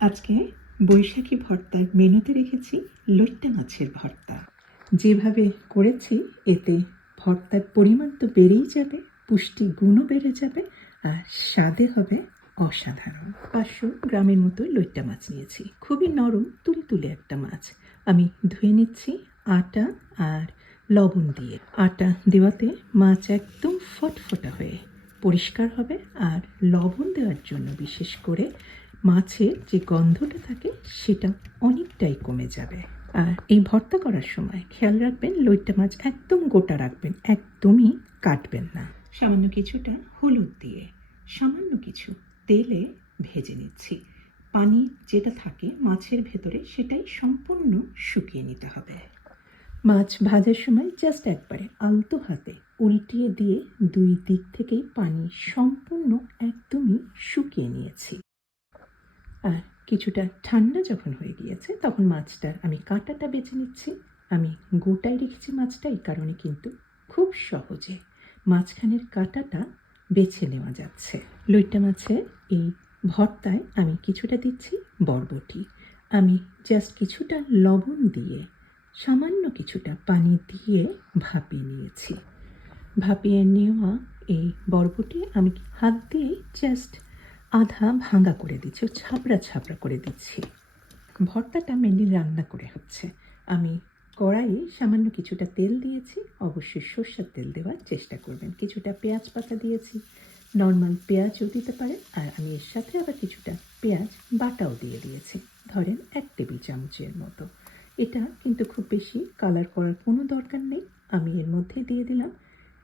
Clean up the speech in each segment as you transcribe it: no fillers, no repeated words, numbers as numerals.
আজকে বৈশাখী ভর্তার মেনুতে রেখেছি লইট্টা মাছের ভর্তা। যেভাবে করেছি এতে ভর্তার পরিমাণ তো বেড়েই যাবে, পুষ্টি গুণও বেড়ে যাবে, আর স্বাদে হবে অসাধারণ। 500 গ্রামের মতো লইট্টা মাছ নিয়েছি। খুবই নরম তুলতুলে একটা মাছ। আমি ধুয়ে নিচ্ছি আটা আর লবণ দিয়ে। আটা দেওয়াতে মাছ একদম ফটফটা হয়ে পরিষ্কার হবে, আর লবণ দেওয়ার জন্য বিশেষ করে মাছের যে গন্ধটা থাকে সেটা অনেকটাই কমে যাবে। আর এই ভর্তা করার সময় খেয়াল রাখবেন লইট্টা মাছ একদম গোটা রাখবেন, একদমই কাটবেন না। সামান্য কিছুটা হলুদ দিয়ে সামান্য কিছু তেলে ভেজে নিচ্ছি। পানি যেটা থাকে মাছের ভেতরে সেটাই সম্পূর্ণ শুকিয়ে নিতে হবে। মাছ ভাজার সময় জাস্ট একবারে আলতো হাতে উল্টিয়ে দিয়ে দুই দিক থেকেই পানি সম্পূর্ণ একদমই শুকিয়ে নিয়েছি। আর কিছুটা ঠান্ডা যখন হয়ে গিয়েছে তখন মাছটার আমি কাঁটাটা বেছে নিচ্ছি। আমি গোটায় রেখেছি মাছটা, এই কারণে কিন্তু খুব সহজে মাঝখানের কাঁটাটা বেছে নেওয়া যাচ্ছে। লইট্টা মাছের এই ভর্তায় আমি কিছুটা দিচ্ছি বরবটি। আমি জাস্ট কিছুটা লবণ দিয়ে সামান্য কিছুটা পানি দিয়ে ভাপিয়ে নিয়েছি। ভাপিয়ে নেওয়া এই বরবটি আমি হাত দিয়ে জাস্ট আধা ভাঙা করে দিচ্ছি, ছাবড়া ছাবড়া করে দিচ্ছি। ভর্তাটা মেনলি রান্না করে হচ্ছে। আমি কড়াইয়ে সামান্য কিছুটা তেল দিয়েছি, অবশ্যই সর্ষের তেল দেওয়ার চেষ্টা করবেন। কিছুটা পেঁয়াজ পাতা দিয়েছি, নর্মাল পেঁয়াজও দিতে পারেন, আর আমি এর সাথে আবার কিছুটা পেঁয়াজ বাটাও দিয়ে দিয়েছি, ধরেন 1 টেবিল চামচের মতো। এটা কিন্তু খুব বেশি কালার করার কোনো দরকার নেই। আমি এর মধ্যে দিয়ে দিলাম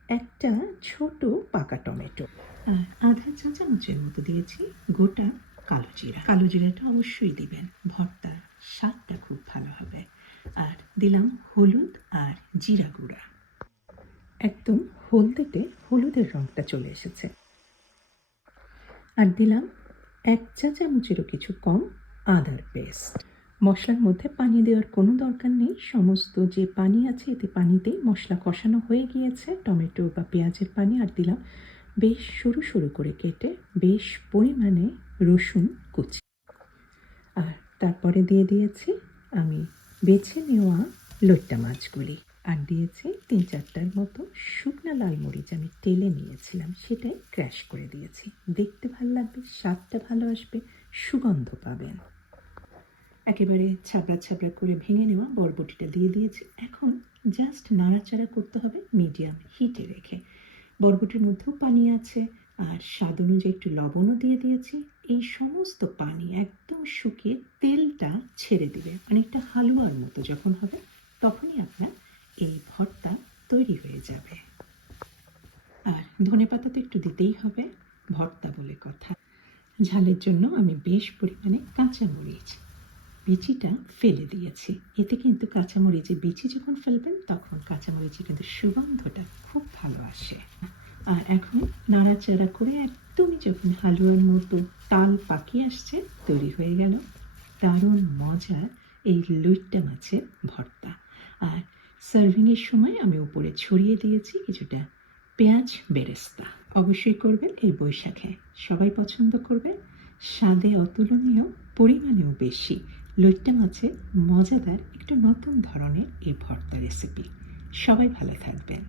একটা ছোট পাকা টমেটো, আর আধা চা চামচের মতো দিয়েছি গোটা কালো জিরা। কালো জিরাটা অবশ্যই দিবেন, ভর্তার স্বাদটা খুব ভালো হবে। আর দিলাম হলুদ আর জিরা গুঁড়া। একদম হলদেটে হলুদের রঙটা চলে এসেছে। আর দিলাম 1 চা চামচেরও কিছু কম আদার পেস্ট। মশলার মধ্যে পানি দেওয়ার কোনো দরকার নেই, সমস্ত যে পানি আছে এতে পানিতেই মশলা কষানো হয়ে গিয়েছে, টমেটো বা পেঁয়াজের পানি। আর দিলাম বেশ সরু সরু করে কেটে বেশ পরিমাণে রসুন কুচি। আর তারপরে দিয়ে দিয়েছি আমি বেছে নেওয়া লইট্টা মাছগুলি, আর দিয়েছি 3-4টার মতো শুকনো লাল মরিচ আমি তেলে নিয়েছিলাম, সেটাই ক্র্যাশ করে দিয়েছি। দেখতে ভালো লাগবে, স্বাদটা ভালো আসবে, সুগন্ধ পাবেন। একেবারে ছাবড়া ছাবড়া করে ভেঙে নেওয়া বরবটিটা দিয়ে দিয়েছি। এখন জাস্ট নাড়াচাড়া করতে হবে মিডিয়াম হিটে রেখে। বরবটির মধ্যেও পানি আছে, আর স্বাদ অনুযায়ী একটু লবণও দিয়ে দিয়েছি। এই সমস্ত পানি একদম শুকিয়ে তেলটা ছেড়ে দিবে, অনেকটা হালুয়ার মতো যখন হবে তখনই আপনার এই ভর্তা তৈরি হয়ে যাবে। আর ধনেপাতা তো একটু দিতেই হবে, ভর্তা বলে কথা। ঝালের জন্য আমি বেশ পরিমাণে কাঁচামরিচ বিচিটা ফেলে দিয়েছি। এতে কিন্তু কাঁচামরিচের বিচি যখন ফেলবেন তখন কাঁচামরিচের কিন্তু সুগন্ধটা খুব ভালো আসে। আর এখন নাড়াচাড়া করে একদমই যখন হালুয়ার মতো তাল পাকিয়ে আসছে, তৈরি হয়ে গেল দারুণ মজার এই লইট্টা মাছের ভর্তা। আর সার্ভিংয়ের সময় আমি উপরে ছড়িয়ে দিয়েছি কিছুটা পেঁয়াজ বেরেস্তা। অবশ্যই করবেন এই বৈশাখে, সবাই পছন্দ করবে। স্বাদে অতুলনীয়, পরিমাণেও বেশি। লইট্টা মাছের মজাদার একটু নতুন ধরনের এই ভর্তা রেসিপি। সবাই ভালো থাকবেন।